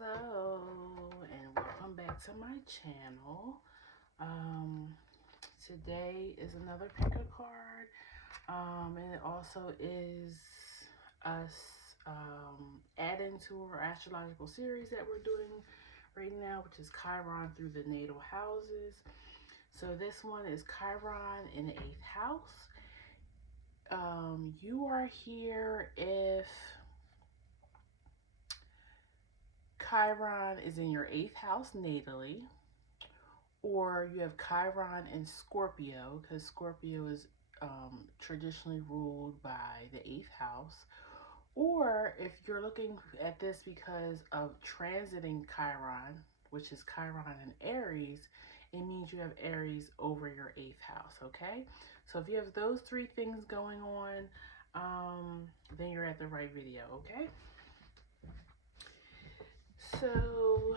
Hello and welcome back to my channel. Today is another pick a card, and it also is us adding to our astrological series that we're doing right now, which is Chiron through the natal houses. So this one is Chiron in the 8th house. You are here if Chiron is in your 8th house natally, or you have Chiron in Scorpio, because Scorpio is traditionally ruled by the 8th house, or if you're looking at this because of transiting Chiron, which is Chiron in Aries, it means you have Aries over your 8th house, okay? So if you have those three things going on, then you're at the right video, okay? So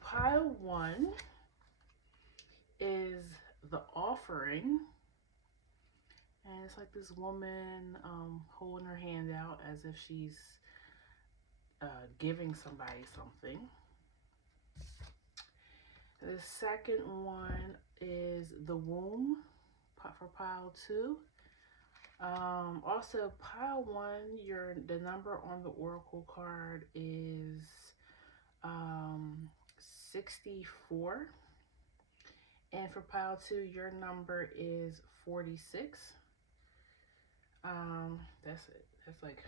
pile 1 is the offering, and it's like this woman holding her hand out as if she's giving somebody something. The second one is the womb for pile 2. Also pile 1, the number on the oracle card is 64. And for pile 2, your number is 46. That's like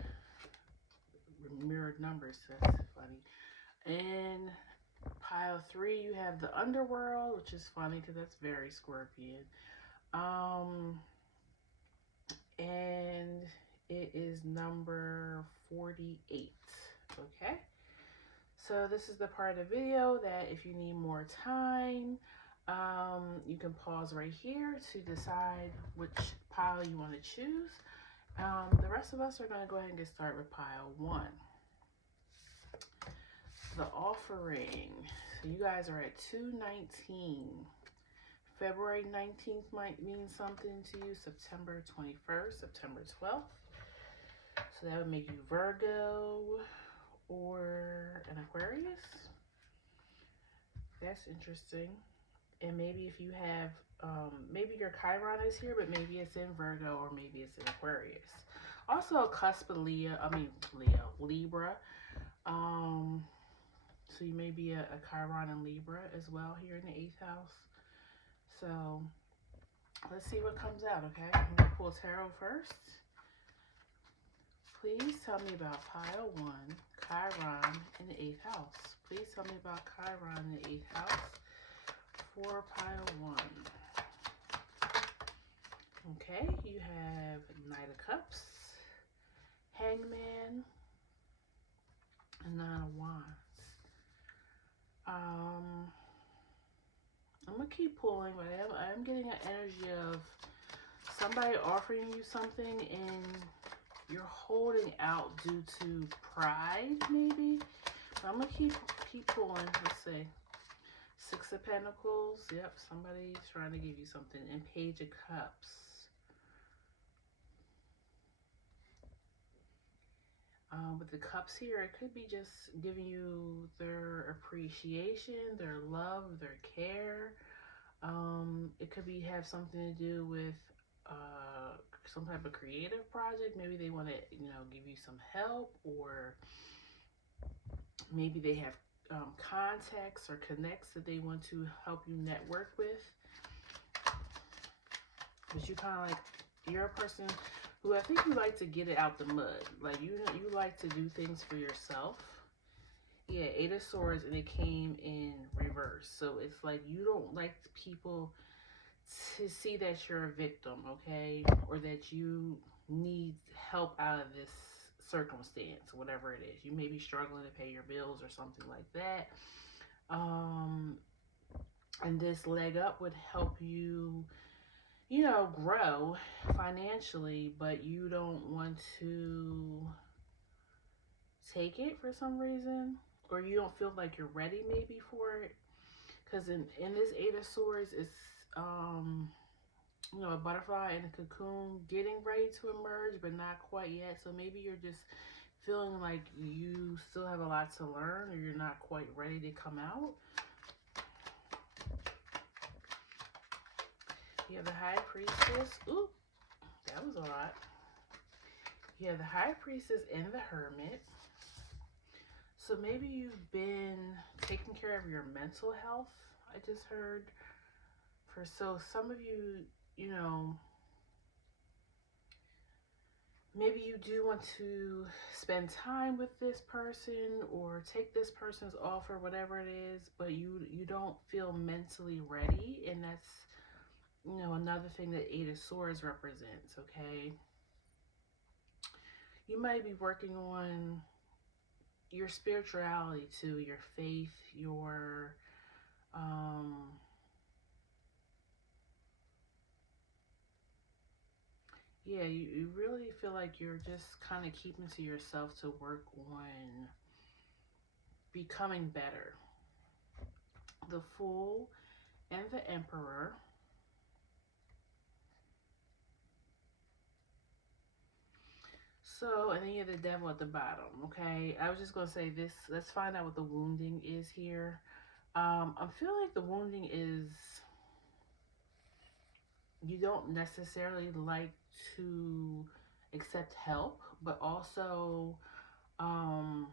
mirrored numbers, so that's funny. And pile 3, you have the underworld, which is funny because that's very Scorpion. And it is number 48. Okay. So this is the part of the video that if you need more time, you can pause right here to decide which pile you want to choose. The rest of us are going to go ahead and get started with pile 1. The offering. So you guys are at 219. February 19th might mean something to you. September 21st, September 12th. So that would make you Virgo or an Aquarius. That's interesting. And maybe if you have, maybe your Chiron is here, but maybe it's in Virgo or maybe it's in Aquarius. Also a cusp of Libra. So you may be a Chiron in Libra as well here in the 8th house. So let's see what comes out, okay? I'm going to pull tarot first. Please tell me about pile 1, Chiron in the 8th house. Please tell me about Chiron in the 8th house for pile 1. Okay, you have Knight of Cups, Hangman, and 9 of Wands. I'm going to keep pulling, but I'm getting an energy of somebody offering you something and you're holding out due to pride, maybe. But I'm going to keep pulling. Let's see. 6 of Pentacles. Yep, somebody's trying to give you something. And Page of Cups. With the cups here, it could be just giving you their appreciation, their love, their care. It could have something to do with some type of creative project. Maybe they want to, give you some help, or maybe they have contacts or connects that they want to help you network with. But you kind of like, you're a person who I think you like to get it out the mud. Like you like to do things for yourself. Yeah, 8 of Swords, and it came in reverse. So it's like you don't like people to see that you're a victim, okay? Or that you need help out of this circumstance, whatever it is. You may be struggling to pay your bills or something like that. And this leg up would help you, grow financially, but you don't want to take it for some reason, or you don't feel like you're ready maybe for it. Because in this 8 of Swords, it's a butterfly in a cocoon getting ready to emerge, but not quite yet. So maybe you're just feeling like you still have a lot to learn or you're not quite ready to come out. You have the High Priestess. Ooh, that was a lot. You have the High Priestess and the Hermit. So maybe you've been taking care of your mental health, I just heard. For so some of you, you know, maybe you do want to spend time with this person or take this person's offer, whatever it is, but you don't feel mentally ready, and that's, you know, another thing that Eight of Swords represents. Okay, you might be working on your spirituality too, your faith, your um yeah, you really feel like you're just kind of keeping to yourself to work on becoming better. The Fool and the Emperor. So, and then you have the Devil at the bottom. Okay, I was just gonna say this. Let's find out what the wounding is here. I feel like the wounding is you don't necessarily like to accept help, but also um,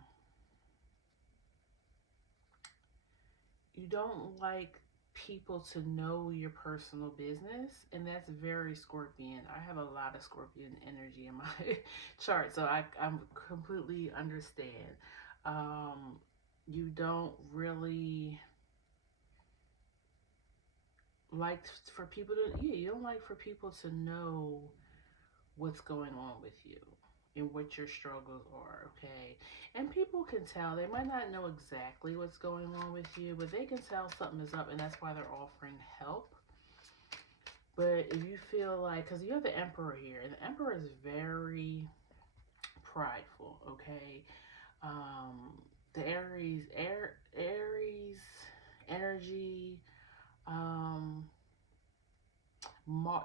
you don't like people to know your personal business, and that's very Scorpion. I have a lot of Scorpion energy in my chart, so I'm completely understand. um, you don't really like for people to, yeah, you don't like for people to know what's going on with you and what your struggles are. Okay, and people can tell. They might not know exactly what's going on with you, but they can tell something is up, and that's why they're offering help. But if you feel like, because you have the Emperor here, and the Emperor is very prideful. Okay, um, the Aries energy. Um,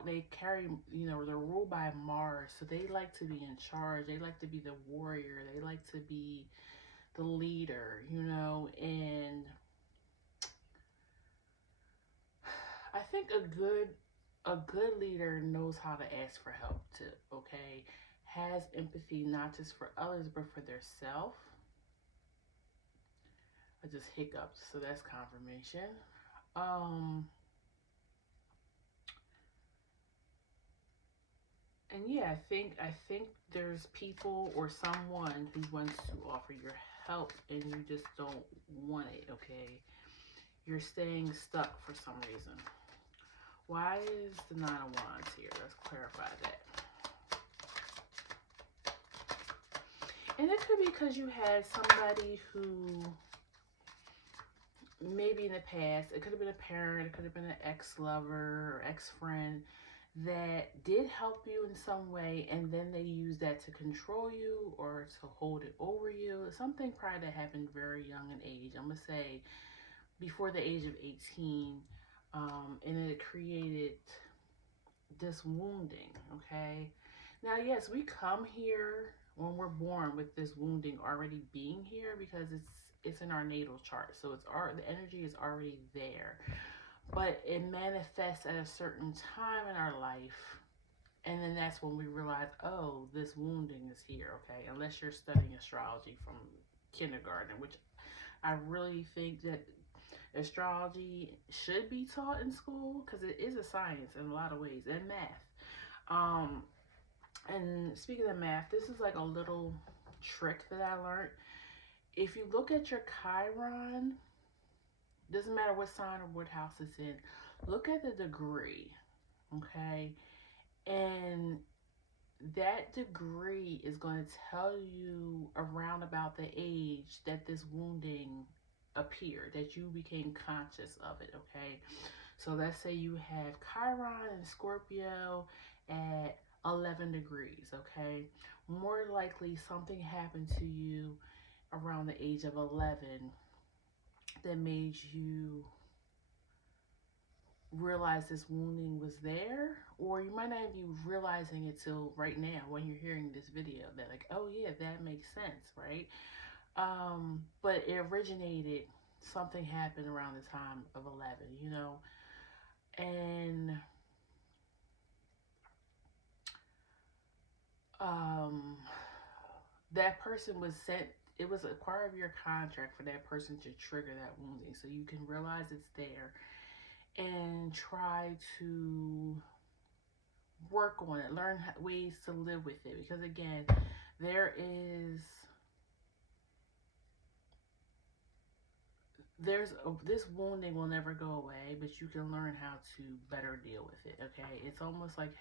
they carry, you know, they're ruled by Mars, so they like to be in charge. They like to be the warrior. They like to be the leader, you know. And I think a good leader knows how to ask for help too. Okay, has empathy not just for others but for their self. I just hiccuped, so that's confirmation. Um, and yeah, I think there's people or someone who wants to offer your help and you just don't want it. Okay, you're staying stuck for some reason. Why is the Nine of Wands here? Let's clarify that. And it could be because you had somebody who maybe in the past, it could have been a parent, it could have been an ex-lover or ex-friend that did help you in some way, and then they use that to control you or to hold it over you. Something probably that happened very young in age. I'm gonna say before the age of 18, and it created this wounding. Okay, now yes, we come here when we're born with this wounding already being here because it's in our natal chart, so the energy is already there, but it manifests at a certain time in our life, and then that's when we realize, oh, this wounding is here. Okay, unless you're studying astrology from kindergarten, which I really think that astrology should be taught in school because it is a science in a lot of ways, and math. um and speaking of math, this is like a little trick that I learned. If you look at your Chiron, doesn't matter what sign or what house it's in, look at the degree. Okay, and that degree is going to tell you around about the age that this wounding appeared, that you became conscious of it. Okay, so let's say you have Chiron and Scorpio at 11 degrees. Okay, more likely something happened to you around the age of 11 that made you realize this wounding was there, or you might not be realizing it till right now when you're hearing this video that like, oh yeah, that makes sense, right? But it originated, something happened around the time of 11, and um that person was sent, it was a part of your contract for that person to trigger that wounding so you can realize it's there and try to work on it, learn ways to live with it, because again, there is this wounding will never go away, but you can learn how to better deal with it. Okay, it's almost like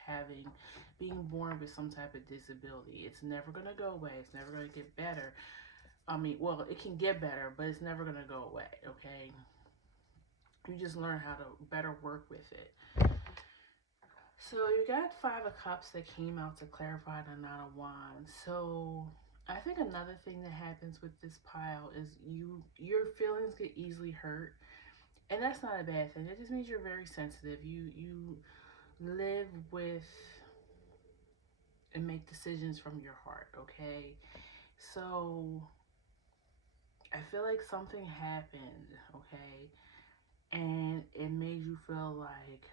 being born with some type of disability. It's never going to go away, it's never going to get better. I mean, well, it can get better, but it's never going to go away. Okay, you just learn how to better work with it. So you got Five of Cups that came out to clarify the Nine of Wands. So I think another thing that happens with this pile is your feelings get easily hurt, and that's not a bad thing. It just means you're very sensitive. You live with and make decisions from your heart. Okay, so I feel like something happened. Okay, and it made you feel like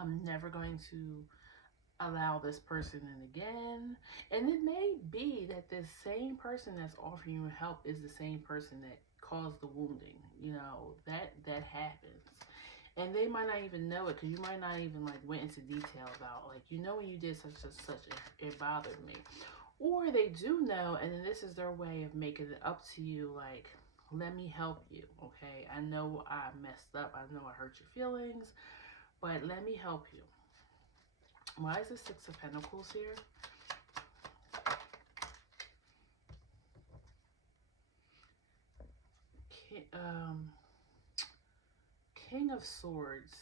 I'm never going to allow this person in again. And it may be that this same person that's offering you help is the same person that caused the wounding. That happens. And they might not even know it, because you might not even like went into detail about like, when you did such and such, it bothered me. Or they do know, and then this is their way of making it up to you, like, let me help you. Okay, I know I messed up, I know I hurt your feelings, but let me help you. Why is the Six of Pentacles here? King of Swords.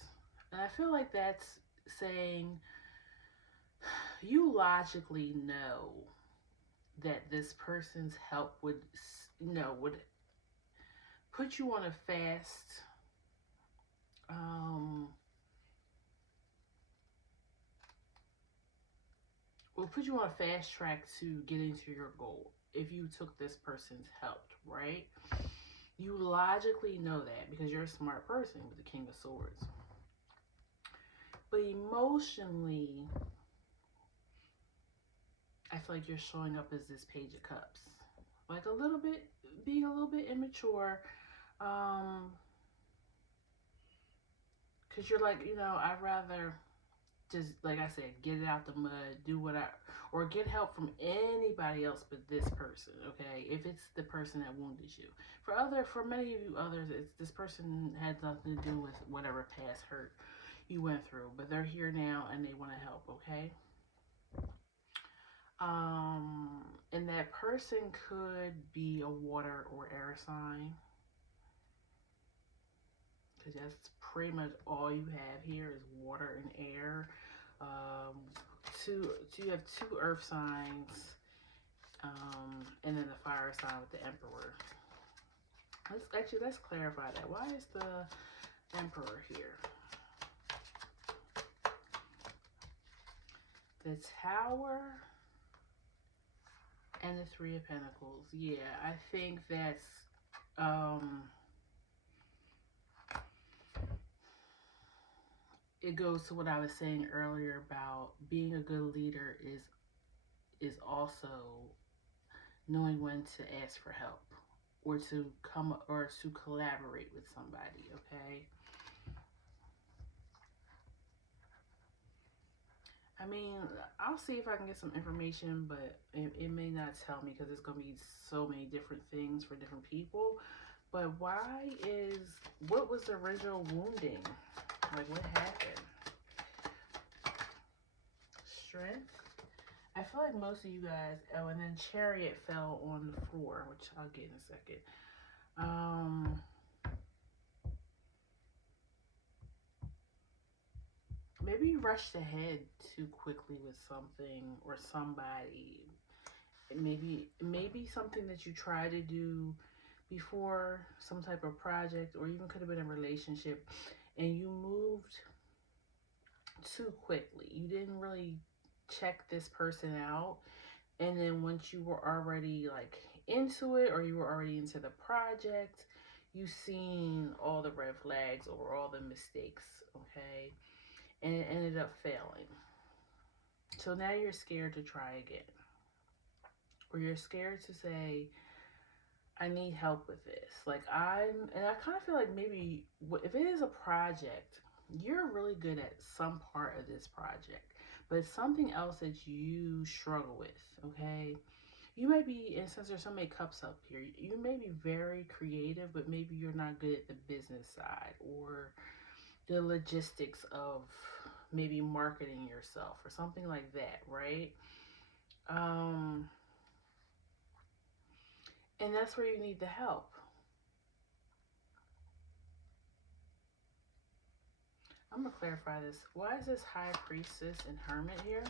And I feel like that's saying you logically know that this person's help would put you on a fast, will put you on a fast track to getting to your goal if you took this person's help, right? You logically know that because you're a smart person with the King of Swords. But emotionally, I feel like you're showing up as this Page of Cups. Like being a little bit immature. Because you're like, I'd rather just, like I said, get it out the mud, or get help from anybody else but this person, okay? If it's the person that wounded you. For many of you others, it's this person had nothing to do with whatever past hurt you went through, but they're here now and they want to help, okay? And that person could be a water or air sign, because that's pretty much all you have here is water and air. You have two earth signs, and then the fire sign with the Emperor. Let's clarify that. Why is the Emperor here? The Tower and the Three of Pentacles. Yeah, I think that's it goes to what I was saying earlier about being a good leader is also knowing when to ask for help or to collaborate with somebody, okay? I mean, I'll see if I can get some information, but it may not tell me because it's going to be so many different things for different people. But what was the original wounding? Like, what happened? Strength. I feel like most of you guys, and then Chariot fell on the floor, which I'll get in a second. Maybe you rushed ahead too quickly with something or somebody. Maybe something that you tried to do before, some type of project, or even could have been a relationship, and you moved too quickly. You didn't really check this person out. And then once you were already like into it, or you were already into the project, you seen all the red flags or all the mistakes, okay? And it ended up failing. So now you're scared to try again. Or you're scared to say, I need help with this. And I kind of feel like maybe if it is a project, you're really good at some part of this project, but it's something else that you struggle with, okay? You may be, and since there's so many cups up here, you may be very creative, but maybe you're not good at the business side or the logistics of maybe marketing yourself or something like that, right? Um, and that's where you need the help. I'm gonna clarify this. Why is this High Priestess and Hermit here?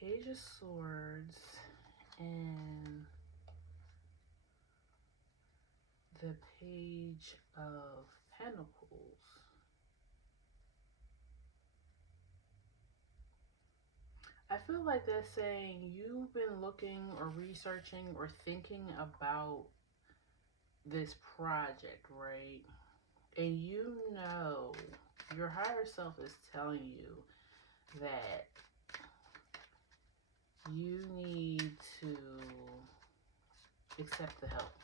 Page of Swords and the Page of Pentacles. I feel like that's saying you've been looking or researching or thinking about this project, right? And you know, your higher self is telling you that you need to accept the help,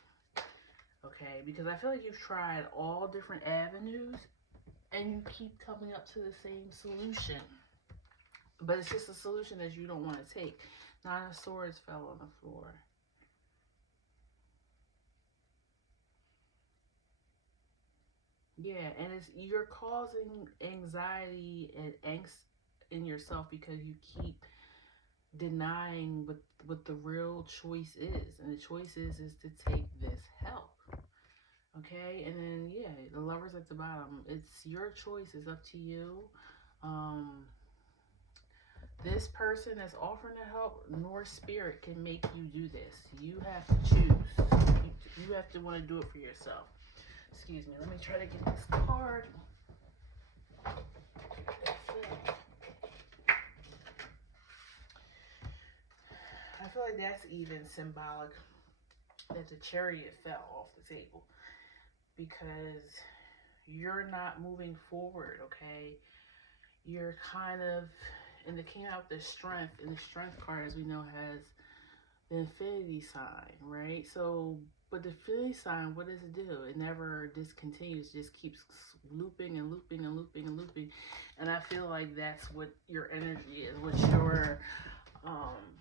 okay? Because I feel like you've tried all different avenues and you keep coming up to the same solution. But it's just a solution that you don't want to take. Nine of Swords fell on the floor. Yeah, and you're causing anxiety and angst in yourself because you keep denying what the real choice is. And the choice is to take this help. Okay? And then yeah, the Lovers at the bottom. It's your choice, it's up to you. Um this person that's offering to help, nor spirit can make you do this. You have to choose. You have to want to do it for yourself. Excuse me. Let me try to get this card. I feel like that's even symbolic that the Chariot fell off the table because you're not moving forward, okay? You're kind of, and it came out the Strength, and the Strength card, as we know, has the infinity sign, right? So, but the infinity sign, what does it do? It never discontinues, it just keeps looping and looping and looping and looping. And I feel like that's what your energy is, what your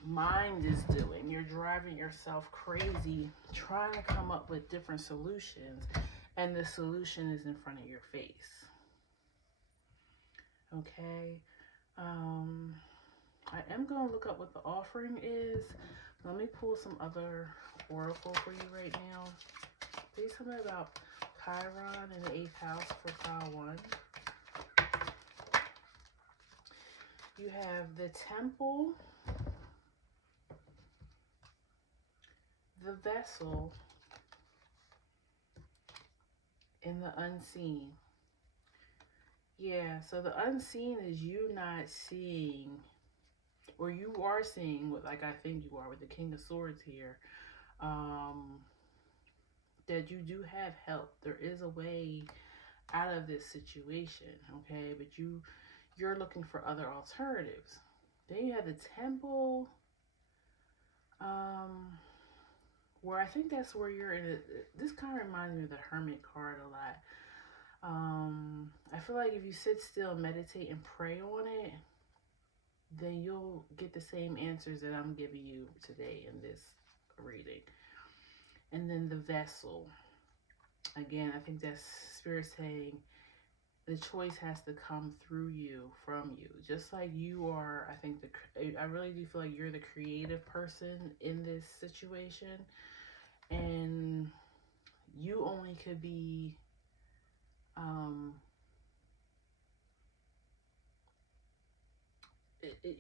mind is doing. You're driving yourself crazy trying to come up with different solutions, and the solution is in front of your face. Okay. I am going to look up what the offering is. Let me pull some other oracle for you right now. Please tell me about Chiron in the 8th house for pile 1. You have the Temple, the Vessel, and the Unseen. Yeah, so the unseen is you not seeing, or you are seeing, like I think you are with the King of Swords here, that you do have help. There is a way out of this situation, okay? But you're looking for other alternatives. Then you have the Temple, where I think that's where you're in this kind of reminds me of the Hermit card a lot. I feel like if you sit still, meditate, and pray on it, then you'll get the same answers that I'm giving you today in this reading. And then the Vessel. Again, I think that's Spirit saying the choice has to come through you, from you. Just like you are, I think I really do feel like you're the creative person in this situation. And you only could be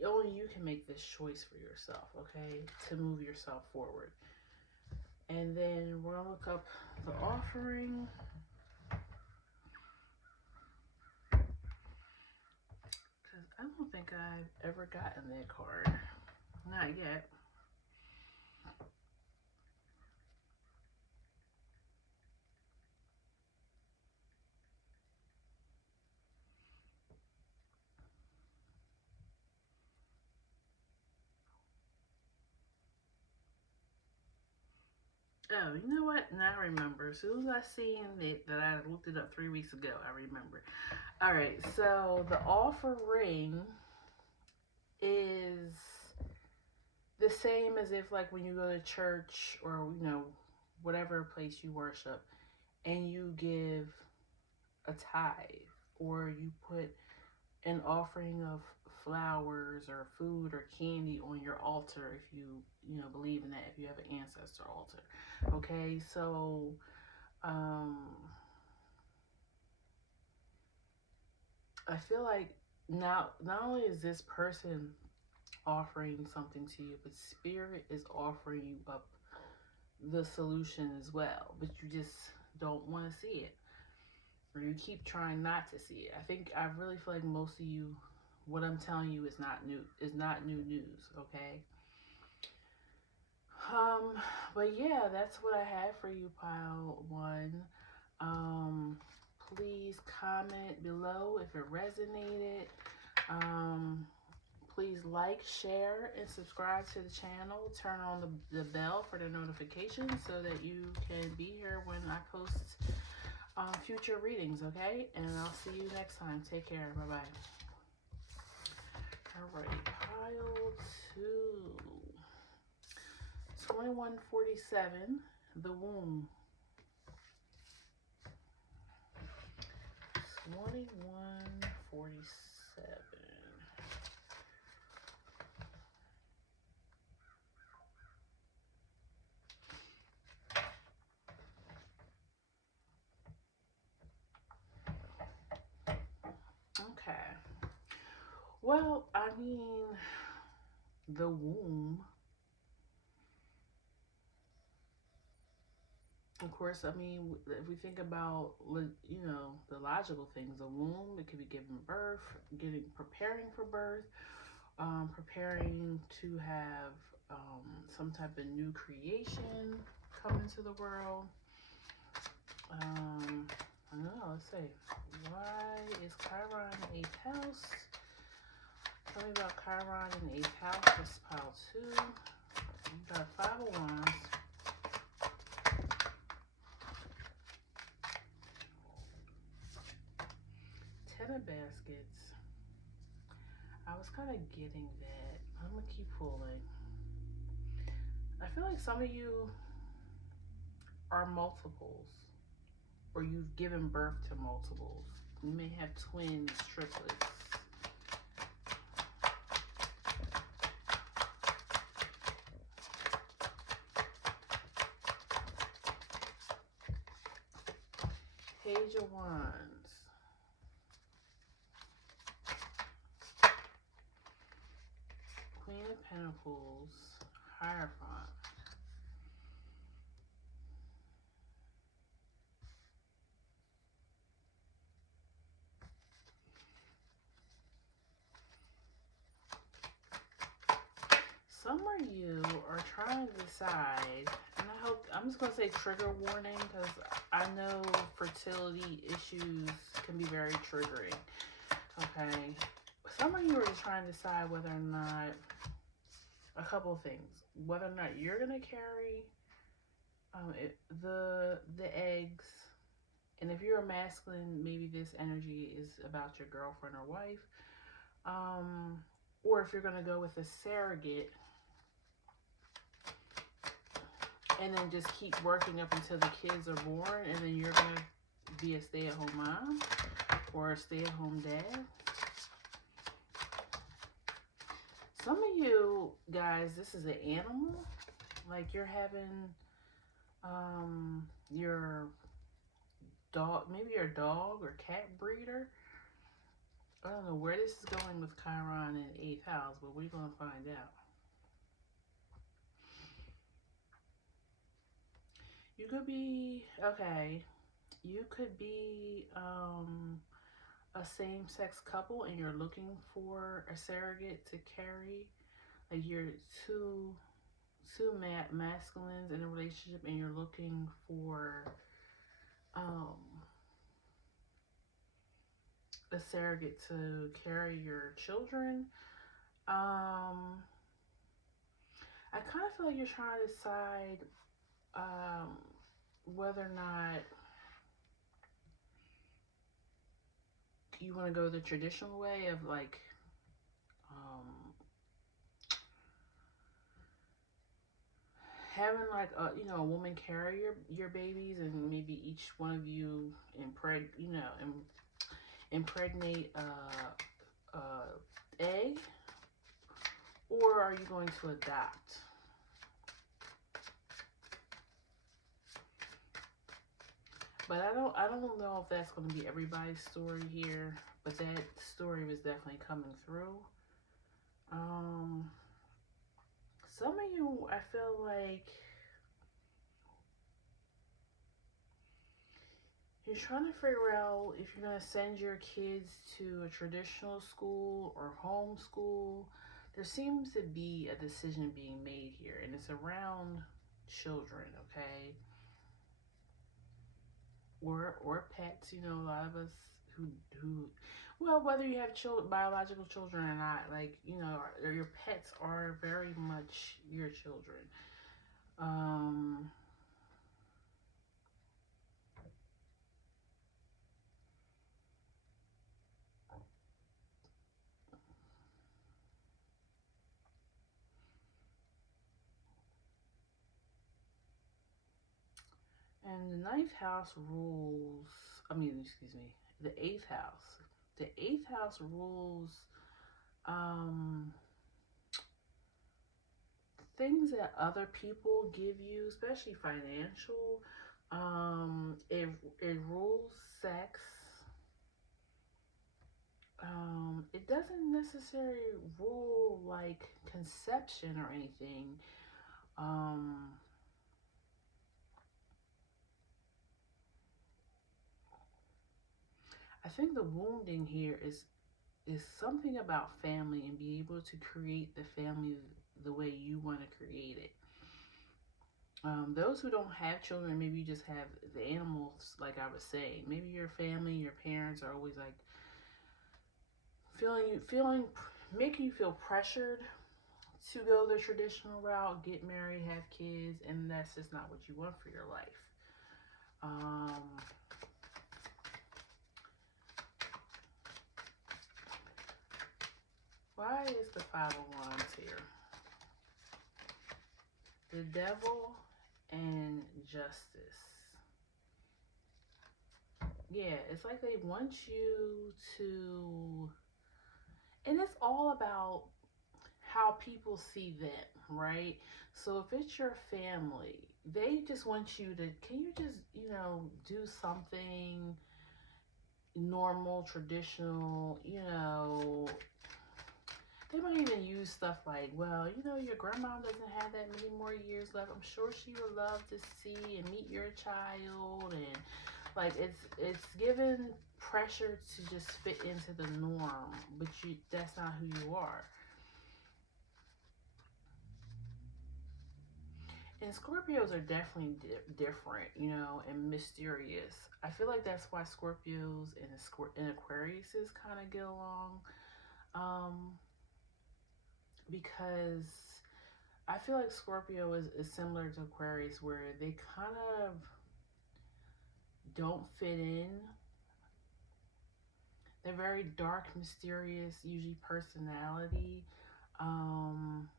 only you can make this choice for yourself, okay, to move yourself forward. And then we're going to look up the offering. Because I don't think I've ever gotten that card. Not yet. Oh, you know what? Now I remember. As soon as I seen it, that I looked it up 3 weeks ago, I remember. All right, so the offering is the same as if, like, when you go to church or, whatever place you worship, and you give a tithe, or you put an offering of flowers or food or candy on your altar, if you believe in that, if you have an ancestor altar. Okay, so um I feel like now not only is this person offering something to you, but spirit is offering you up the solution as well, but you just don't want to see it, or you keep trying not to see it. I really feel like most of you, what I'm telling you is not new news, okay? Um, but yeah, that's what I have for you, pile one. Um, please comment below if it resonated. Um, please like, share, and subscribe to the channel. Turn on the bell for the notifications so that you can be here when I post future readings, okay? And I'll see you next time. Take care. Bye-bye. All right, pile two. 2147, the womb. 2147. Okay. Well, I mean, the womb. Of course, I mean, if we think about, the logical things, the womb, it could be giving birth, preparing for birth, preparing to have some type of new creation come into the world. I don't know, let's see. Why is Chiron in 8th house? Tell me about Chiron in 8th house. This is pile two. We got 5 of Wands. Ten of Baskets. I was kind of getting that. I'm going to keep pulling. I feel like some of you are multiples, or you've given birth to multiples. You may have twins, triplets. Page of Wands. Queen of Pentacles. Hierophant. Some of you are trying to decide, and I'm just going to say trigger warning, because I know fertility issues can be very triggering, okay? Some of you are just trying to decide whether or not, a couple of things, whether or not you're going to carry the eggs, and if you're a masculine, maybe this energy is about your girlfriend or wife, or if you're going to go with a surrogate, and then just keep working up until the kids are born, and then you're going to be a stay-at-home mom or a stay-at-home dad. Some of you guys, this is an animal. Like you're having your dog, maybe your dog or cat breeder. I don't know where this is going with Chiron in 8th house, but we're going to find out. You could be, okay, you could be a same sex couple and you're looking for a surrogate to carry. Like you're two masculines in a relationship and you're looking for um a surrogate to carry your children. Um I kind of feel like you're trying to decide um whether or not you want to go the traditional way of like um having like a woman carry your babies and maybe each one of you impregnate egg, or are you going to adopt? But I don't know if that's going to be everybody's story here, but that story was definitely coming through. Um, some of you, I feel like you're trying to figure out if you're going to send your kids to a traditional school or homeschool. There seems to be a decision being made here, and it's around children, okay? Or pets. You know, a lot of us who well, whether you have children, biological children or not, like or your pets are very much your children. Um, and the ninth house rules. I mean, excuse me, the eighth house. The eighth house rules um, things that other people give you, especially financial. It rules sex. It doesn't necessarily rule like conception or anything. Um, I think the wounding here is something about family and be able to create the family the way you want to create it. Those who don't have children, maybe you just have the animals, like I was saying. Maybe your family, your parents are always like feeling, making you feel pressured to go the traditional route, get married, have kids, and that's just not what you want for your life. Um, why is the Five of Wands here? The Devil and Justice. Yeah, it's like they want you to, and it's all about how people see them, right? So if it's your family, they just want you to, can you just, do something normal, traditional, they might even use stuff like, well, your grandma doesn't have that many more years left. I'm sure she would love to see and meet your child, and like it's given pressure to just fit into the norm, but that's not who you are. And Scorpios are definitely different, and mysterious. I feel like that's why Scorpios and Aquariuses kind of get along, um, because I feel like Scorpio is similar to Aquarius, where they kind of don't fit in. They're very dark, mysterious, usually personality. Um,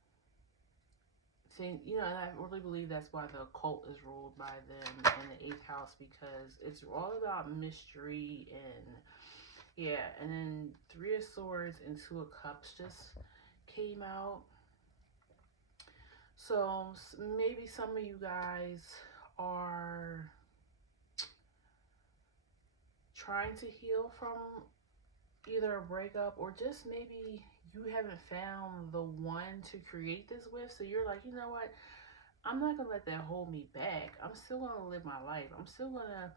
and I really believe that's why the occult is ruled by them in the eighth house, because it's all about mystery and yeah. And then Three of Swords and Two of Cups just came out. So maybe some of you guys are trying to heal from either a breakup, or just maybe you haven't found the one to create this with. So you're like, you know what? I'm not gonna let that hold me back. I'm still gonna live my life. I'm still gonna,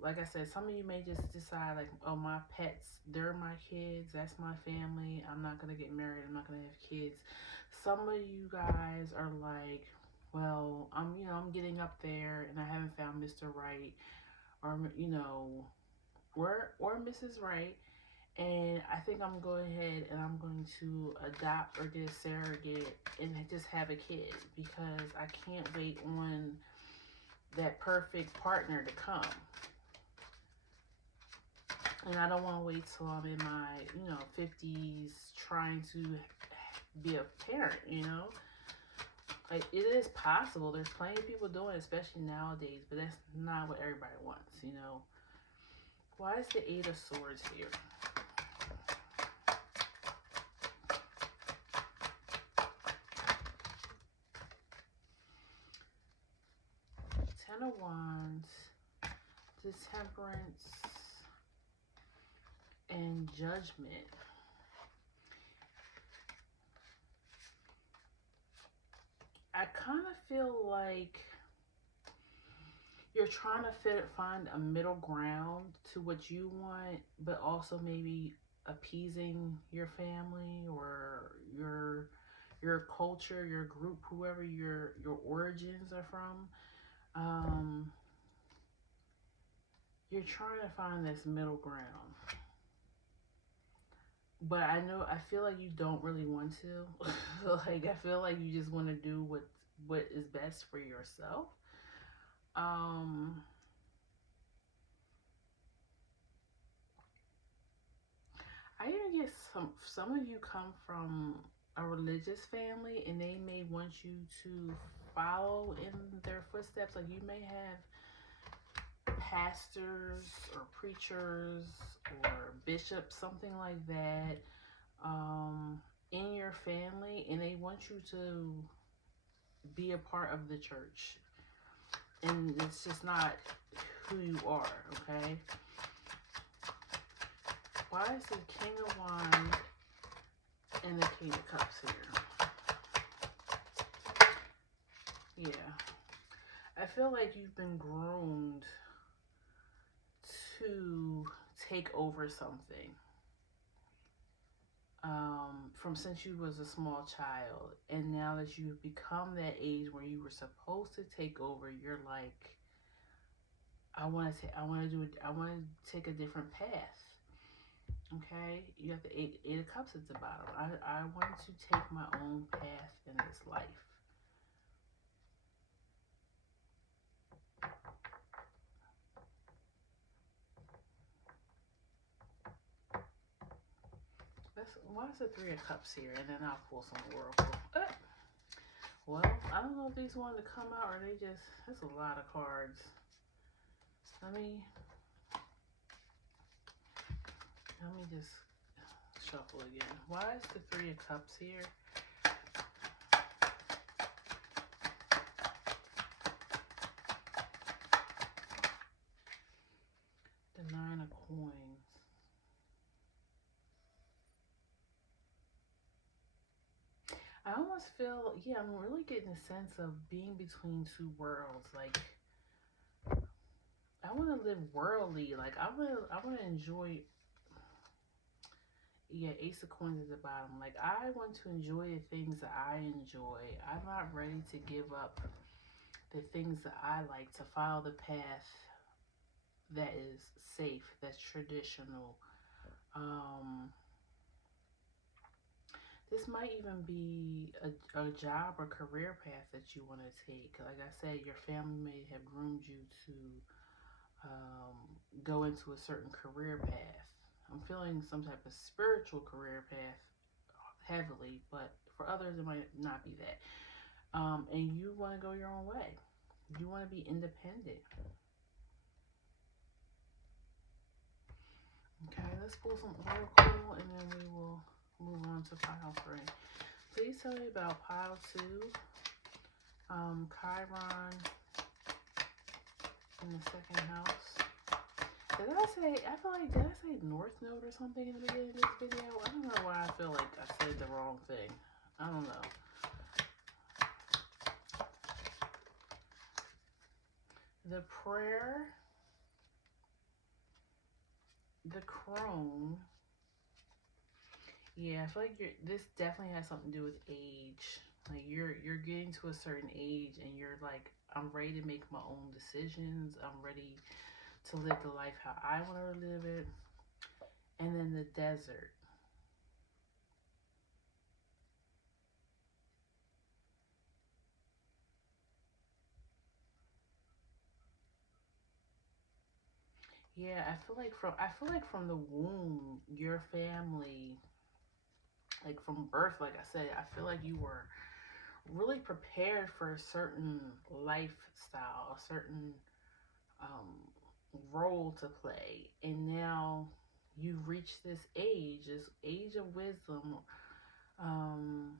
like I said, some of you may just decide, like, oh, my pets, they're my kids, that's my family. I'm not gonna get married, I'm not gonna have kids. Some of you guys are like, well, I'm getting up there and I haven't found Mr. Right, or, or Mrs. Right. And I think I'm going ahead and I'm going to adopt or get a surrogate and just have a kid, because I can't wait on that perfect partner to come. And I don't want to wait till I'm in my, 50s trying to be a parent. Like, it is possible. There's plenty of people doing it, especially nowadays, but that's not what everybody wants. Why is the Eight of Swords here? Ten of Wands, the Temperance, and Judgment. I kind of feel like you're trying to find a middle ground to what you want, but also maybe appeasing your family or your culture, your group, whoever your origins are from. You're trying to find this middle ground. But I feel like you don't really want to. Like, I feel like you just want to do what is best for yourself. I even get some of you come from a religious family, and they may want you to follow in their footsteps. Like, you may have pastors or preachers or bishops, something like that, in your family, and they want you to be a part of the church. And it's just not who you are, okay? Why is the King of Wands and the King of Cups here? Yeah. I feel like you've been groomed to take over something. From since you was a small child, and now that you've become that age where you were supposed to take over, you're like, I want to take a different path. Okay, you have the eight of Cups at the bottom. I want to take my own path in this life. Why is the Three of Cups here? And then I'll pull some Oracle. Well, I don't know if these wanted to come out or they just, that's a lot of cards. Let me just shuffle again. Why is the Three of Cups here? The Nine of Coins. I almost feel, I'm really getting a sense of being between two worlds. Like, I want to live worldly. Like, I want to enjoy. Yeah, Ace of Coins at the bottom. Like, I want to enjoy the things that I enjoy. I'm not ready to give up the things that I like, to follow the path that is safe, that's traditional. This might even be a job or career path that you want to take. Like I said, your family may have groomed you to go into a certain career path. I'm feeling some type of spiritual career path heavily, but for others it might not be that. And you want to go your own way. You want to be independent. Okay, let's pull some Oracle and then we will move on to pile 3. Please tell me about pile 2, Chiron in the second house. Did I say North Node or something in the beginning of this video? I don't know why I feel like I said the wrong thing. I don't know. the prayer, the crone. Yeah, I feel like this definitely has something to do with age. Like you're getting to a certain age and you're like, I'm ready to make my own decisions. I'm ready to live the life how I want to live it. And then the desert. Yeah, I feel like from the womb, your family, like from birth, like I said, I feel like you were really prepared for a certain lifestyle, a certain um, role to play, and now you've reached this age of wisdom, um,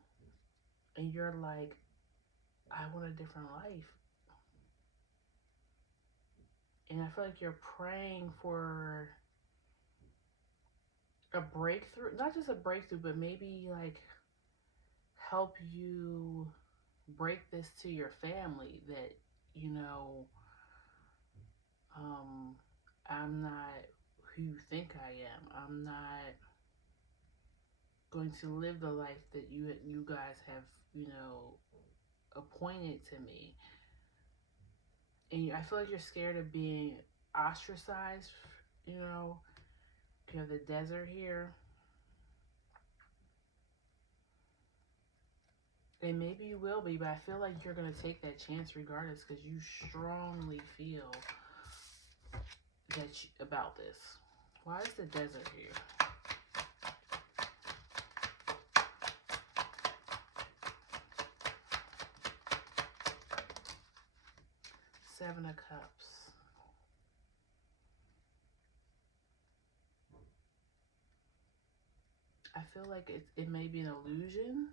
and you're like, I want a different life, and I feel like you're praying for a breakthrough, not just a breakthrough, but maybe like help you break this to your family that you know um, I'm not who you think I am. I'm not going to live the life that you guys have, you know, appointed to me. And I feel like you're scared of being ostracized, you know. You have the desert here. And maybe you will be, but I feel like you're going to take that chance regardless because you strongly feel about this. Why is the desert here? Seven of Cups. I feel like it may be an illusion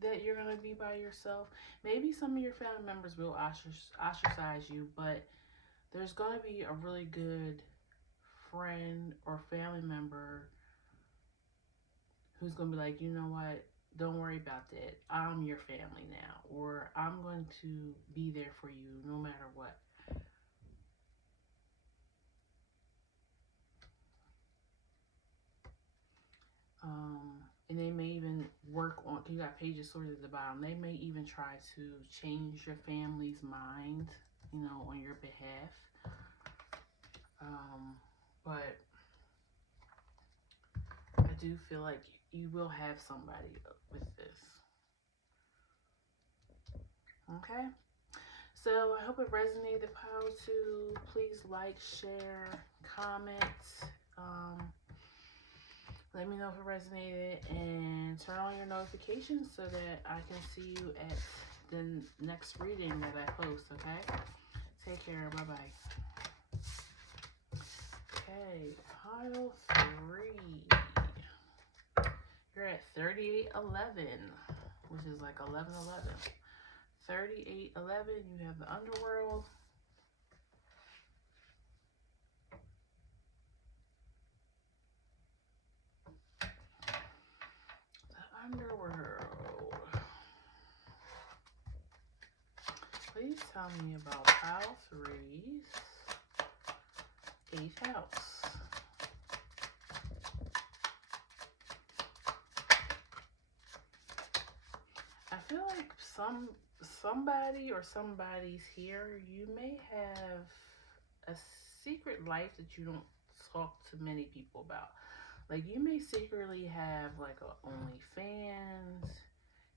that you're going to be by yourself. Maybe some of your family members will ostracize you, but there's going to be a really good friend or family member who's going to be like, you know what? Don't worry about that. I'm your family now, or I'm going to be there for you no matter what. And they may even work on, you got pages sorted at the bottom. They may even try to change your family's mind, you know, on your behalf. But I do feel like you will have somebody with this. Okay? So I hope it resonated. The power to please like, share, comment. Um, Let me know if it resonated and turn on your notifications so that I can see you at the next reading that I post, okay? Take care. Bye-bye. Okay, pile 3. You're at 3811, which is like 1111. 3811, you have the underworld. The underworld. Please tell me about pile 3's 8th house. I feel like somebody or somebody's here. You may have a secret life that you don't talk to many people about. Like you may secretly have like a OnlyFans.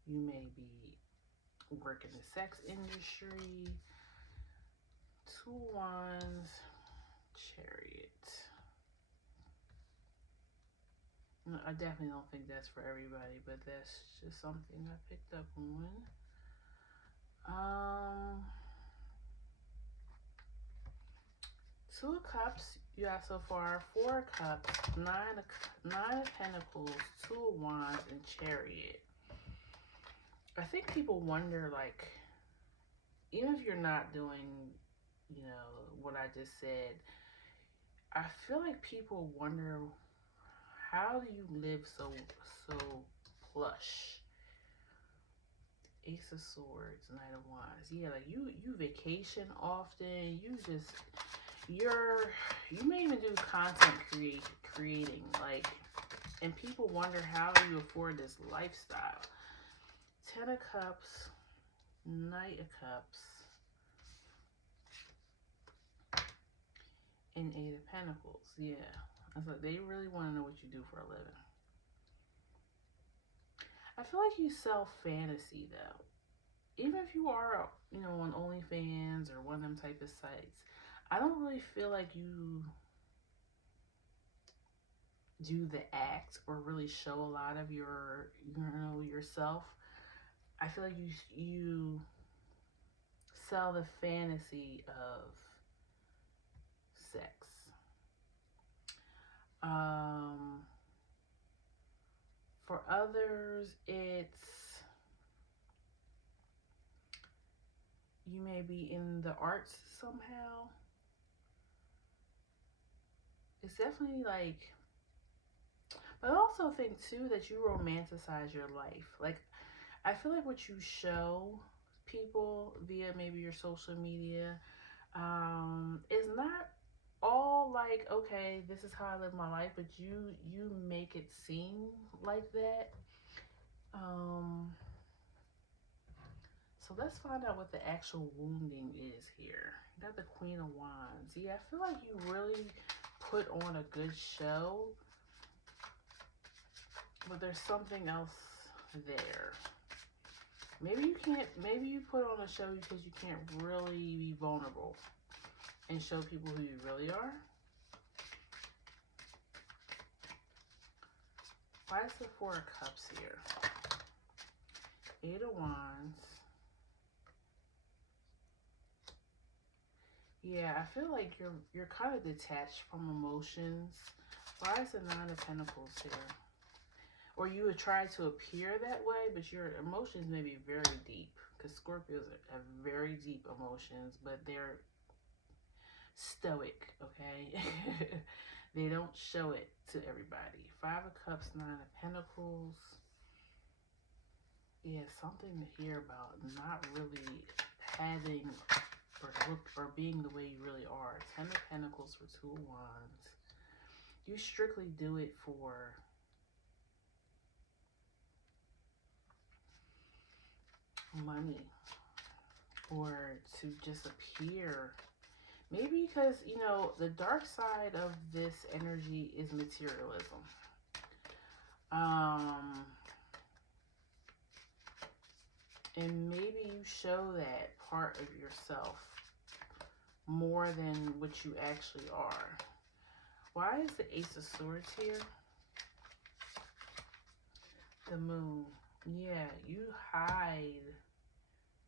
You may be working in the sex industry. 2 Wands, Chariot. I definitely don't think that's for everybody, but that's just something I picked up on. Two of Cups, you have so far. 4 of Cups, nine of Pentacles, 2 of Wands, and Chariot. I think people wonder, like, even if you're not doing, you know, what I just said, I feel like people wonder, how do you live so plush Ace of Swords, Knight of Wands. Yeah, like you vacation often. You may even do content creating, like, and people wonder how you afford this lifestyle. Ten of Cups, Knight of Cups, and Eight of Pentacles. Yeah, I was like, they really want to know what you do for a living. I feel like you sell fantasy though. Even if you are, on OnlyFans or one of them type of sites, I don't really feel like you do the act or really show a lot of yourself. I feel like you sell the fantasy of sex. Um, for others, it's you may be in the arts somehow. It's definitely like, but I also think too that you romanticize your life. Like, I feel like what you show people via maybe your social media is not all like, okay, this is how I live my life, but you make it seem like that. Um, so let's find out what the actual wounding is here. You got the Queen of Wands. Yeah, I feel like you really put on a good show, but there's something else there. Maybe you put on a show because you can't really be vulnerable and show people who you really are. Why is the Four of Cups here? Eight of Wands. Yeah, I feel like you're kind of detached from emotions. Why is the Nine of Pentacles here? Or you would try to appear that way, but your emotions may be very deep. Because Scorpios have very deep emotions, but they're stoic, okay? They don't show it to everybody. Five of Cups, Nine of Pentacles. Yeah, something to hear about not really having or being the way you really are. Ten of Pentacles for Two of Wands. You strictly do it for money or to just appear. Maybe because, the dark side of this energy is materialism. And maybe you show that part of yourself more than what you actually are. Why is the Ace of Swords here? The Moon. Yeah, you hide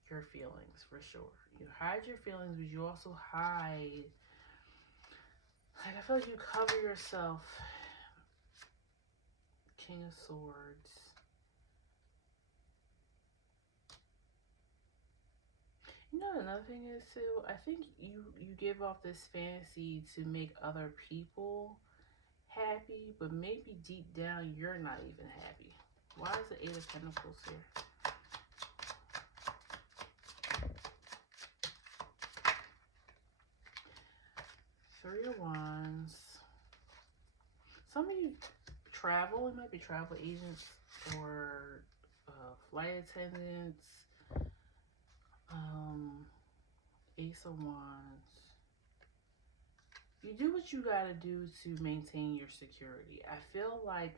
your feelings for sure. You hide your feelings, but you also hide. Like, I feel like you cover yourself. King of Swords. Another thing is too, I think you give off this fantasy to make other people happy, but maybe deep down you're not even happy. Why is the Eight of Pentacles here? Three of Wands. Some of you travel. You might be travel agents or flight attendants. Ace of Wands. You do what you gotta do to maintain your security. I feel like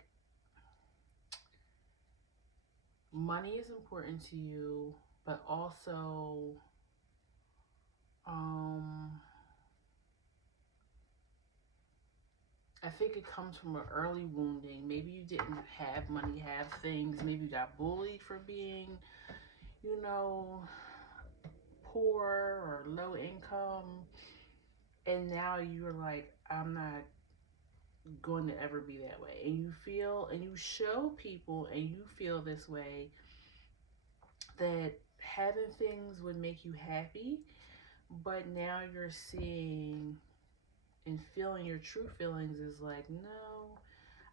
money is important to you, but also I think it comes from an early wounding. Maybe you didn't have money, have things. Maybe you got bullied for being, poor or low income. And now you're like, I'm not going to ever be that way. And you feel, and you show people, and you feel this way, that having things would make you happy. But now you're seeing and feeling your true feelings is like, no,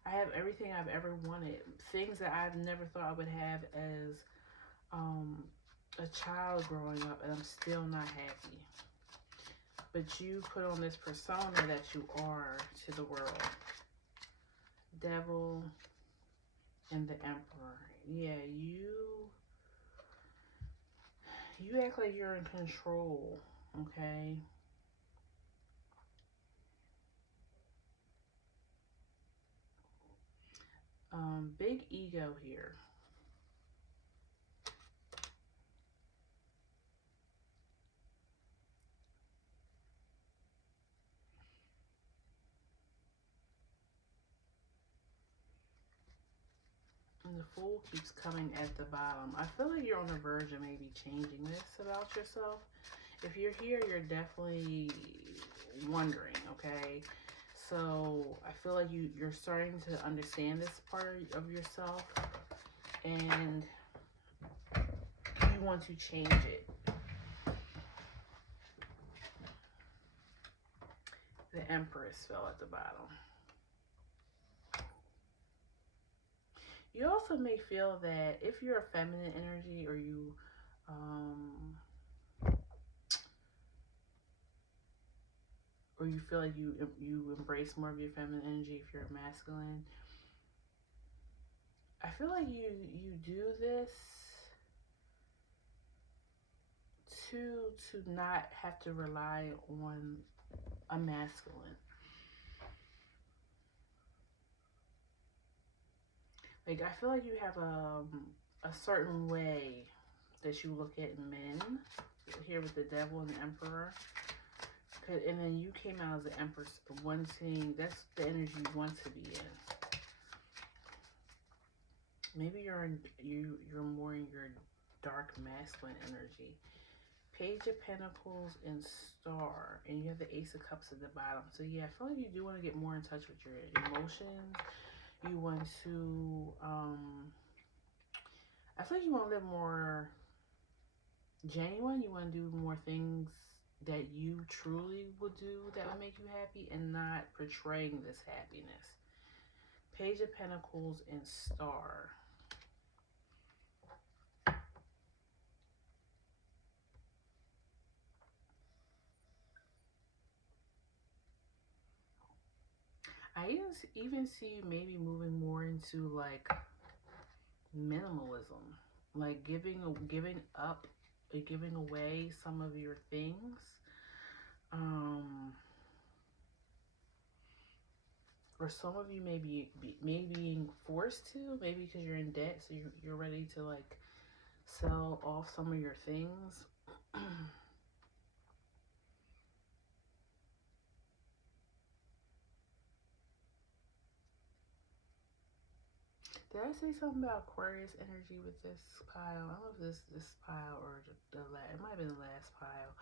I have everything I've ever wanted. Things that I've never thought I would have as a child growing up and I'm still not happy. But you put on this persona that you are to the world. Devil and the Emperor. Yeah, you act like you're in control, okay? Big ego here. And the Fool keeps coming at the bottom. I feel like you're on the verge of maybe changing this about yourself. If you're here, you're definitely wondering, okay? So I feel like you're starting to understand this part of yourself, and you want to change it. The Empress fell at the bottom. You also may feel that if you're a feminine energy, um, or you feel like you embrace more of your feminine energy if you're masculine, I feel like you do this to not have to rely on a masculine. Like I feel like you have a certain way that you look at men here with the Devil and the Emperor. And then you came out as the Empress, wanting, that's the energy you want to be in. Maybe you're more in your dark masculine energy. Page of Pentacles and Star, and you have the Ace of Cups at the bottom. So yeah, I feel like you do want to get more in touch with your emotions. You want to, I feel like you want to live more genuine. You want to do more things that you truly would do that would make you happy, and not portraying this happiness. Page of Pentacles and Star. I even see you maybe moving more into like minimalism, like giving up, giving away some of your things. Um, or some of you may being forced to, maybe because you're in debt, so you're ready to like sell off some of your things. Did I say something about Aquarius energy with this pile? I don't know if this pile or the last. It might have been the last pile.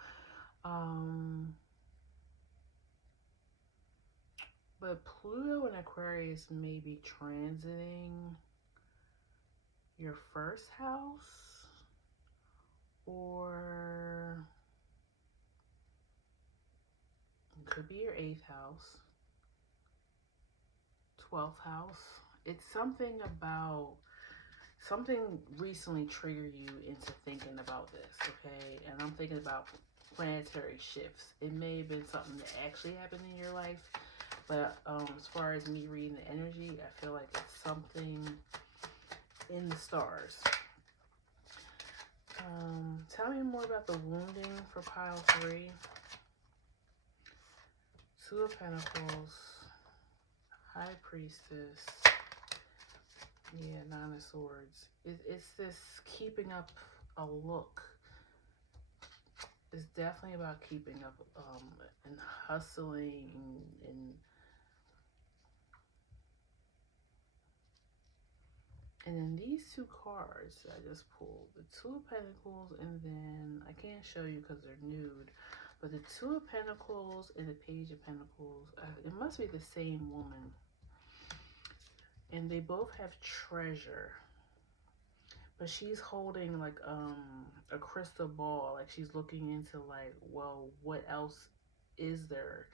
But Pluto and Aquarius may be transiting your first house, or it could be your 8th house, 12th house. It's something about something recently triggered you into thinking about this, okay? And I'm thinking about planetary shifts. It may have been something that actually happened in your life, but as far as me reading the energy, I feel like it's something in the stars. Tell me more about the wounding for pile 3. 2 of Pentacles, High Priestess, yeah, 9 of Swords. It's this keeping up a look. It's definitely about keeping up and hustling and then these 2 cards I just pulled, the 2 of Pentacles, and then I can't show you because they're nude, but the 2 of Pentacles and the Page of Pentacles, it must be the same woman. And they both have treasure. But she's holding like a crystal ball, like she's looking into like, well, what else is there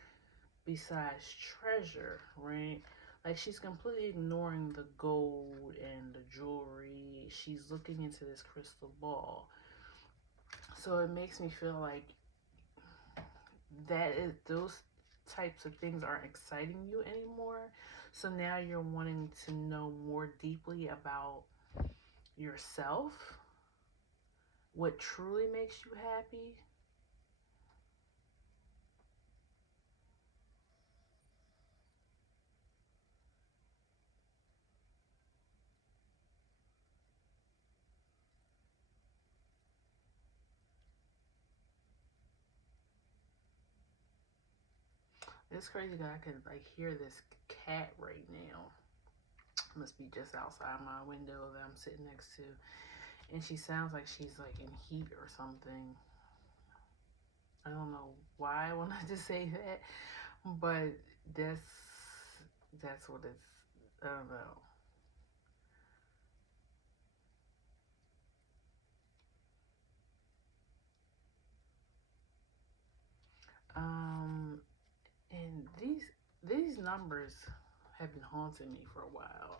besides treasure, right? Like she's completely ignoring the gold and the jewelry. She's looking into this crystal ball. So it makes me feel like those types of things aren't exciting you anymore. So now you're wanting to know more deeply about yourself, what truly makes you happy. It's crazy that I can like hear this cat right now. It must be just outside my window that I'm sitting next to, and she sounds like she's like in heat or something. I don't know why I wanted to say that, but that's that's what it's. I don't know. Um, and these numbers have been haunting me for a while.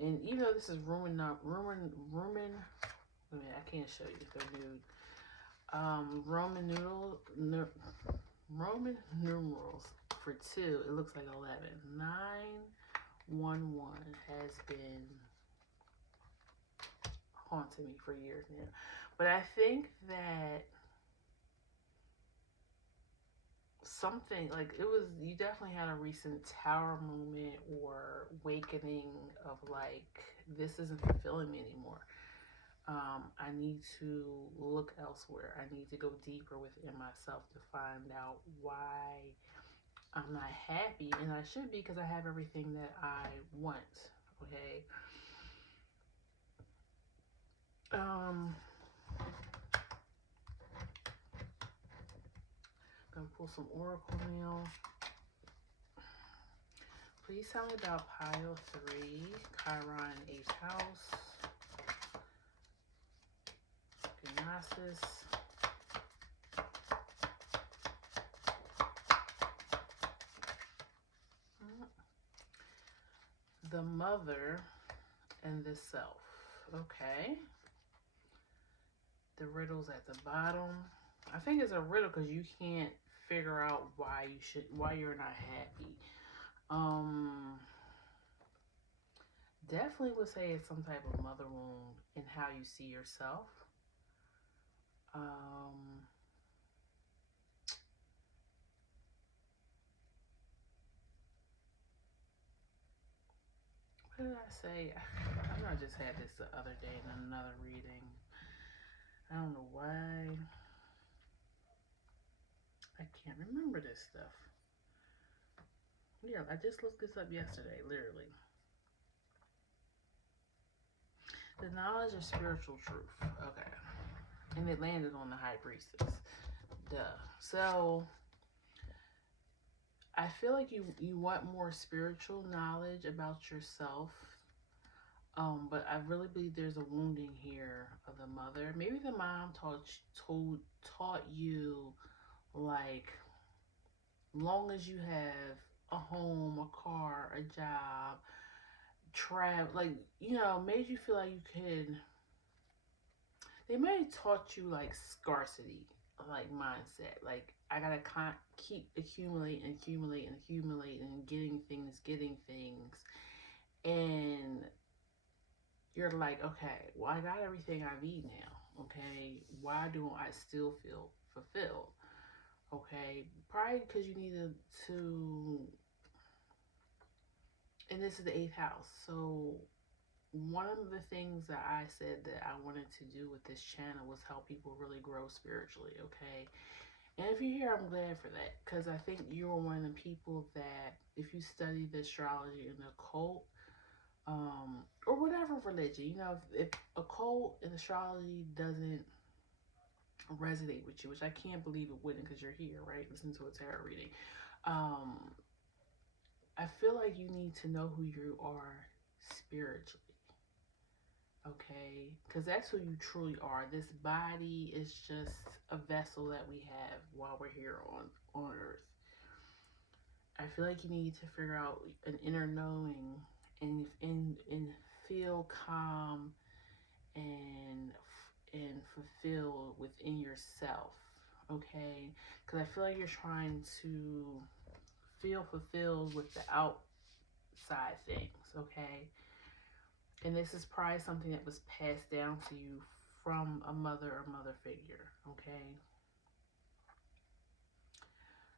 And even though this is I mean, I can't show you if they're nude. Roman numerals for two. It looks like 11. 911 has been haunting me for years now. But I think that something like it was you definitely had a recent tower moment or awakening of like this isn't fulfilling me anymore. I need to look elsewhere. I need to go deeper within myself to find out why I'm not happy, and I should be because I have everything that I want. Okay. Um, gonna pull some oracle now. Please tell me about pile 3, Chiron 8th house, Gnosis, the mother, and the self. Okay. The riddle's at the bottom. I think it's a riddle because you can't figure out why you're not happy. Um, Definitely would say it's some type of mother wound in how you see yourself. Um, what did I say? I know I just had this the other day in another reading. I don't know why. I can't remember this stuff. Yeah, I just looked this up yesterday, literally. The knowledge of spiritual truth. Okay. And it landed on the high priestess. Duh. So I feel like you want more spiritual knowledge about yourself. But I really believe there's a wounding here of the mother. Maybe the mom taught you like long as you have a home, a car, a job, travel, like made you feel like you could. They may have taught you like scarcity, like mindset. Like I gotta keep accumulating, accumulating, accumulating, and getting things, and you're like, okay, well, I got everything I need now. Okay, why do I still feel fulfilled? Okay, probably because you needed to, and this is the 8th house. So, one of the things that I said that I wanted to do with this channel was help people really grow spiritually. Okay, and if you're here, I'm glad for that because I think you're one of the people that, if you study the astrology and the occult, or whatever religion, if occult and astrology doesn't resonate with you, which I can't believe it wouldn't because you're here, right? Listen to a tarot reading. Um, I feel like you need to know who you are spiritually, okay? Because that's who you truly are. This body is just a vessel that we have while we're here on Earth. I feel like you need to figure out an inner knowing and feel calm and and fulfilled within yourself, okay? Because I feel like you're trying to feel fulfilled with the outside things, okay? And this is probably something that was passed down to you from a mother or mother figure, okay?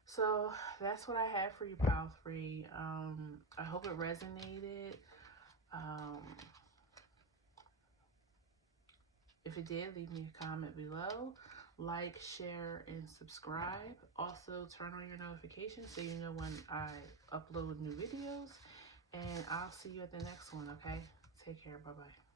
So that's what I have for you, Pile 3. I hope it resonated. Um, if it did, leave me a comment below. Like, share, and subscribe. Also, turn on your notifications so you know when I upload new videos. And I'll see you at the next one, okay? Take care. Bye-bye.